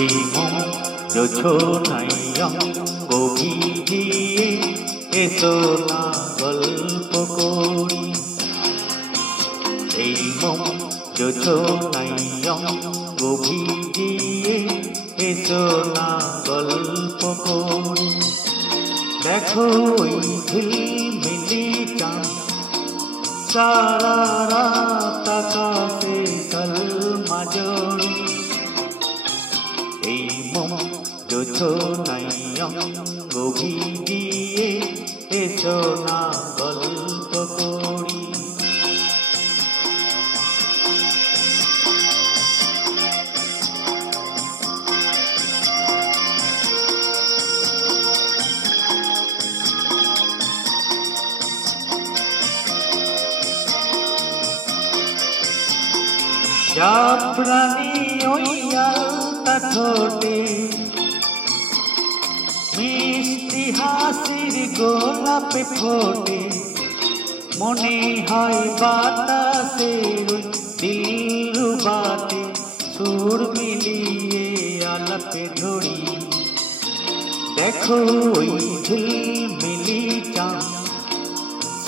এই মন জোছনাই অঙ্গ ভিজিয়ে এসো না গল্প করি। এই মন জোছনাই অঙ্গ ভিজিয়ে এসো না গল্প করি। দেখো ওই ঝিলমিলি চাঁদ সারা রাত আকাশে কালমাজরি। এই মন জোছনাই অঙ্গ ভিজিয়ে এসো না গল্প করি। জাফরানি ওই আলতা ঠোঁটে মিষ্টি হাসির গোলাপে ফোটে। মনে হয় বাতাসের দিলরুবাতে সুর মিলিয়ে আলাপে ধরি। দেখো ওই ঝিলমিলি চাঁদ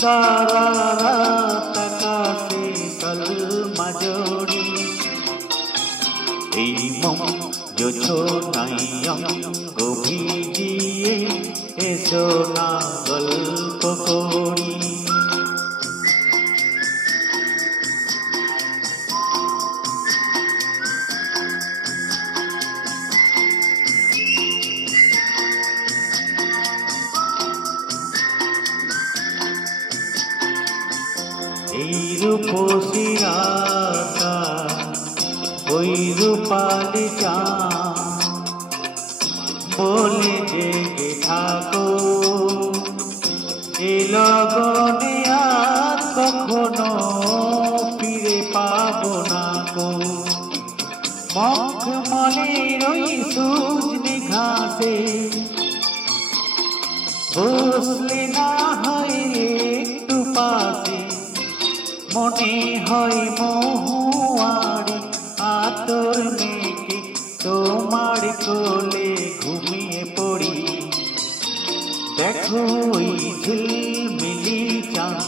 সারা রাত আকাশে কালমাজরি। এই মন জোছনাই অঙ্গ ভিজিয়ে এসো না গল্প করি। এই রূপসী রাতা ওই রূপালি চাঁদ বলে জেগে থাকো। এ লগনে আর কখনো ফিরে পাবো না গো। মখমলের ওই সূর্যি ঘাসে বসলে না হয় একটু পাশে। মনে হয় মহুয়ারি আতর মেখে তোমার কোলে ঘুমিয়ে পড়ি। দেখো ওই ঝিলমিলি চাঁদ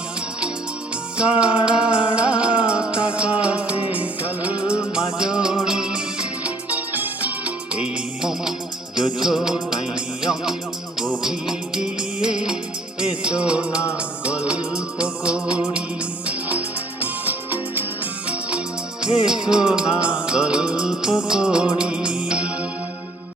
সারা রাত আকাশে কালমাজরি। এই মন জোছনাই অঙ্গ ভিজিয়ে এসো না গল্প করি। এসো না গল্প করি।